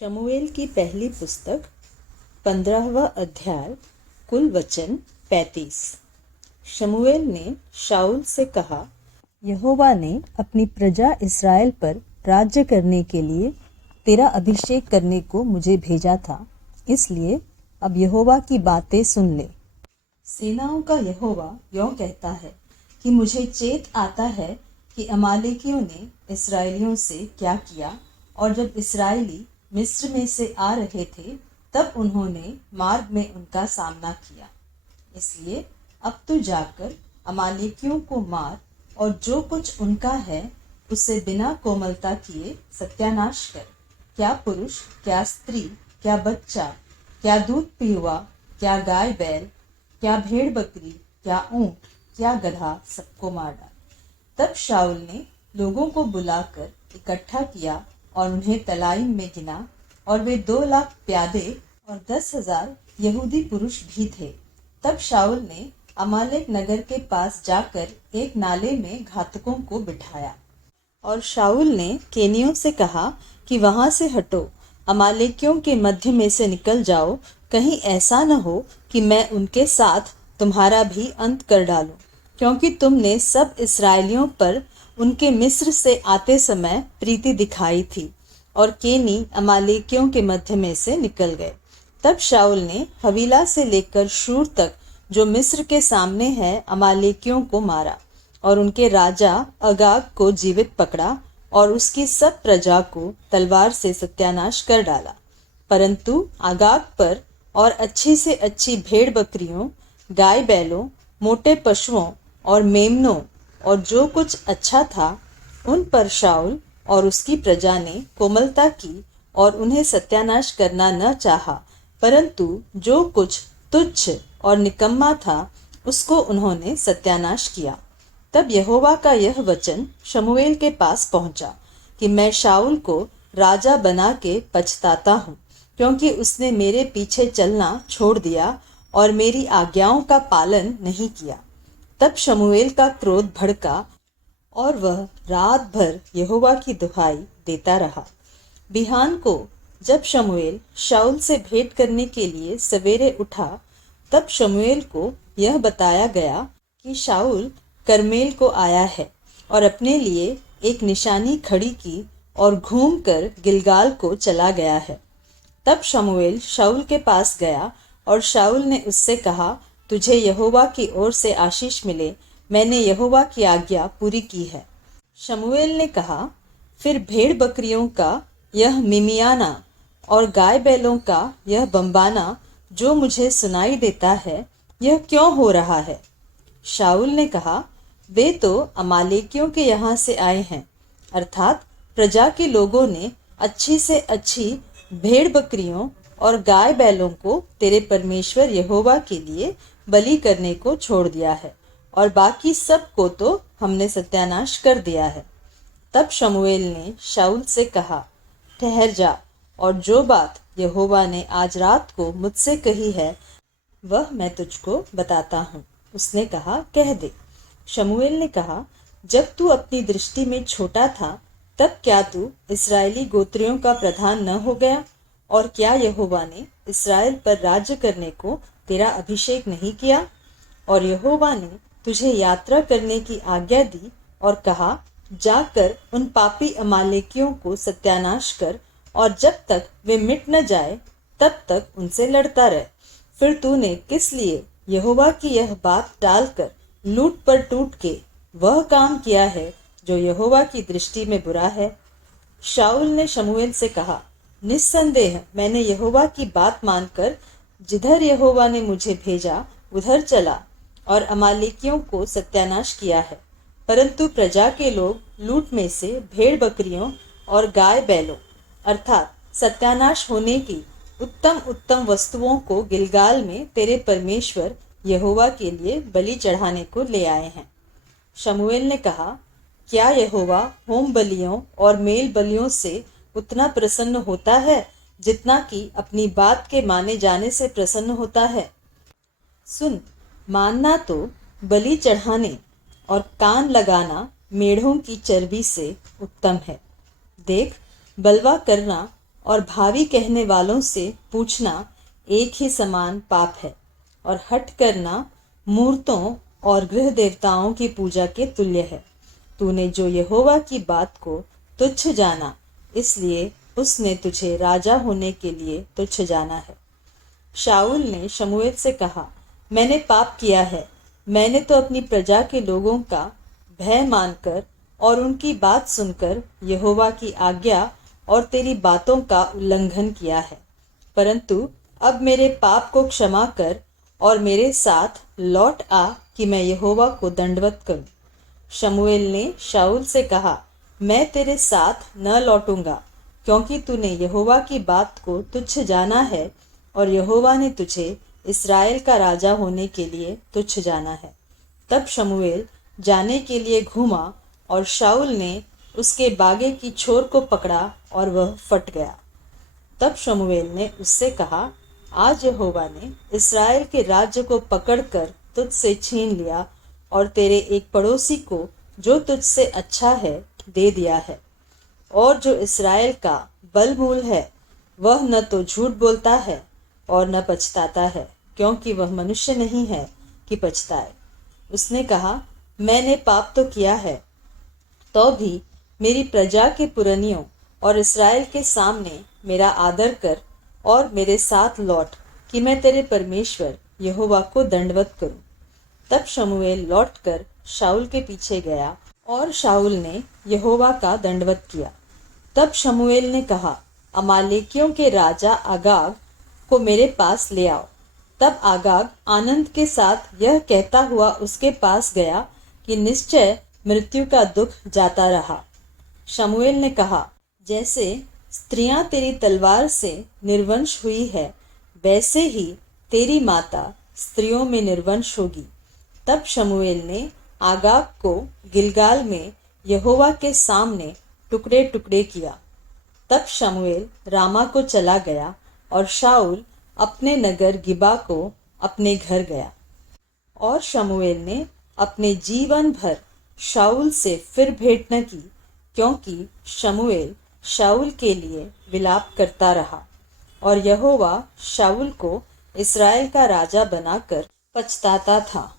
शमूएल की पहली पुस्तक 15वां अध्याय। कुल वचन 35। शमूएल ने शाऊल से कहा, यहोवा ने अपनी प्रजा इस्राएल पर राज्य करने के लिए तेरा अभिषेक करने को मुझे भेजा था, इसलिए अब यहोवा की बातें सुन ले। सेनाओं का यहोवा यों कहता है कि मुझे चेत आता है कि अमालेकियों ने इस्राएलियों से क्या किया, और जब इस्राएली मिस्र में से आ रहे थे तब उन्होंने मार्ग में उनका सामना किया। इसलिए अब तू जाकर अमालेकियों को मार और जो कुछ उनका है उसे बिना कोमलता किए सत्यानाश कर। क्या पुरुष, क्या स्त्री, क्या बच्चा, क्या दूध पियुआ, क्या गाय बैल, क्या भेड़ बकरी, क्या ऊंट, क्या गधा, सबको मार डाल। तब शाऊल ने लोगों को बुलाकर इकट्ठा किया और उन्हें तलाईम में गिना, और वे 2 लाख प्यादे और 10,000 यहूदी पुरुष भी थे। तब शाऊल ने अमालेक नगर के पास जाकर एक नाले में घातकों को बिठाया, और शाऊल ने केनियों से कहा कि वहां से हटो, अमालेकियों के मध्य में से निकल जाओ, कहीं ऐसा न हो कि मैं उनके साथ तुम्हारा भी अंत कर डालूं, क्योंकि तुमने सब इस्राएलियों पर उनके मिस्र से आते समय प्रीति दिखाई थी। और केनी अमालेकियों के मध्य में से निकल गए। तब शाऊल ने हवीला से लेकर शूर तक, जो मिस्र के सामने है, अमालेकियों को मारा, और उनके राजा अगाग को जीवित पकड़ा और उसकी सब प्रजा को तलवार से सत्यानाश कर डाला। परंतु अगाग पर और अच्छी से अच्छी भेड़ बकरियों, गाय बैलों, मोटे पशुओं और मेमनों और जो कुछ अच्छा था, उन पर शाऊल और उसकी प्रजा ने कोमलता की और उन्हें सत्यानाश करना न चाहा, परंतु जो कुछ तुच्छ और निकम्मा था उसको उन्होंने सत्यानाश किया। तब यहोवा का यह वचन शमूएल के पास पहुंचा कि मैं शाऊल को राजा बना के पछताता हूँ, क्योंकि उसने मेरे पीछे चलना छोड़ दिया और मेरी आज्ञाओं का पालन नहीं किया। तब शमूएल का क्रोध भड़का और वह रात भर यहोवा की दुहाई देता रहा। बिहान को जब शमूएल शाऊल से भेंट करने के लिए सवेरे उठा, तब शमूएल को यह बताया गया कि शाऊल कर्मेल को आया है और अपने लिए एक निशानी खड़ी की और घूमकर गिलगाल को चला गया है। तब शमूएल शाऊल के पास गया और शाऊल ने उससे कहा, तुझे यहोवा की ओर से आशीष मिले, मैंने यहोवा की आज्ञा पूरी की है। शमूएल ने कहा, फिर भेड़ बकरियों का यह मिमियाना और गाय बैलों का यह बम्बाना जो मुझे सुनाई देता है, यह क्यों हो रहा है? शाऊल ने कहा, वे तो अमालेकियों के यहाँ से आए हैं, अर्थात प्रजा के लोगों ने अच्छी से अच्छी भेड़ बकरियों और गाय बैलों को तेरे परमेश्वर यहोवा के लिए बलि करने को छोड़ दिया है, और बाकी सब को तो हमने सत्यानाश कर दिया है। तब शमूएल ने शाऊल से कहा, ठहर जा, और जो बात यहोवा ने आज रात को मुझसे कही है वह मैं तुझको बताता हूँ। उसने कहा, कह दे। शमूएल ने कहा, जब तू अपनी दृष्टि में छोटा था तब क्या तू इस्राएली गोत्रियों का प्रधान न हो गया? और क्या यहोवा ने इस्राएल पर राज्य करने को तेरा अभिषेक नहीं किया? और यहोवा ने तुझे यात्रा करने की आज्ञा दी और कहा, जाकर उन पापी अमालेकियों को सत्यानाश कर, और जब तक वे मिट न जाए तब तक उनसे लड़ता रह। फिर तूने किस लिए यहोवा की यह बात टालकर लूट पर टूट के वह काम किया है जो यहोवा की दृष्टि में बुरा है? शाऊल ने शमूएल से कहा, निस्संदेह मैंने यहोवा की बात मानकर जिधर यहोवा ने मुझे भेजा उधर चला और अमालेकियों को सत्यानाश किया है, परंतु प्रजा के लोग लूट में से भेड़ बकरियों और गाय बैलों अर्थात सत्यानाश होने की उत्तम उत्तम वस्तुओं को गिलगाल में तेरे परमेश्वर यहोवा के लिए बलि चढ़ाने को ले आए हैं। शमूएल ने कहा, क्या यहोवा होम बलियों और मेल बलियों से उतना प्रसन्न होता है जितना कि अपनी बात के माने जाने से प्रसन्न होता है? सुन, मानना तो बलि चढ़ाने और कान लगाना मेढ़ों की चर्बी से उत्तम है। देख, बलवा करना और भावी कहने वालों से पूछना एक ही समान पाप है, और हठ करना मूर्तों और गृह देवताओं की पूजा के तुल्य है। तूने जो यहोवा की बात को तुच्छ जाना, इसलिए उसने तुझे राजा होने के लिए तुच्छ जाना है। शाऊल ने शमूएल से कहा, मैंने पाप किया है। मैंने तो अपनी प्रजा के लोगों का भय मानकर और उनकी बात सुनकर यहोवा की आज्ञा और तेरी बातों का उल्लंघन किया है। परंतु अब मेरे पाप को क्षमा कर और मेरे साथ लौट आ कि मैं यहोवा को दंडवत करूं। शमूएल ने शाऊल से कहा, मैं तेरे साथ न लौटूंगा, क्योंकि तूने यहोवा की बात को तुच्छ जाना है और यहोवा ने तुझे इस्राएल का राजा होने के लिए तुच्छ जाना है। तब शमूएल जाने के लिए घूमा और शाऊल ने उसके बागे की छोर को पकड़ा और वह फट गया। तब शमूएल ने उससे कहा, आज यहोवा ने इस्राएल के राज्य को पकड़कर तुझसे छीन लिया और तेरे एक पड़ोसी को जो तुझसे अच्छा है दे दिया है। और जो इस्राएल का बलमूल है वह न तो झूठ बोलता है और न पछताता है, क्योंकि वह मनुष्य नहीं है कि पछताए। उसने कहा, मैंने पाप तो किया है, तो भी मेरी प्रजा के पुरनियों और इस्राएल के सामने मेरा आदर कर और मेरे साथ लौट कि मैं तेरे परमेश्वर यहोवा को दंडवत करूं। तब शमूएल लौटकर शाऊल के पीछे गया और शाऊल ने यहोवा का दंडवत किया। तब शमूएल ने कहा, अमालेकियों के राजा आगाग को मेरे पास ले आओ। तब आगाग आनंद के साथ यह कहता हुआ उसके पास गया कि निश्चय मृत्यु का दुख जाता रहा। शमूएल ने कहा, जैसे स्त्रियां तेरी तलवार से निर्वंश हुई है, वैसे ही तेरी माता स्त्रियों में निर्वंश होगी। तब शमूएल ने आगाग को गिलगाल में यहोवा के सामने टुकड़े टुकड़े किया। तब शमूएल रामा को चला गया और शाऊल अपने नगर गिबा को अपने घर गया। और शमूएल ने अपने जीवन भर शाऊल से फिर भेंट न की, क्योंकि शमूएल शाऊल के लिए विलाप करता रहा और यहोवा शाऊल को इस्राएल का राजा बनाकर पछताता था।